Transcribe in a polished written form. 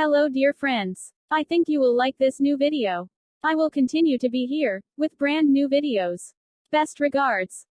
Hello dear friends. I think you will like this new video. I will continue to be here, with brand new videos. Best regards.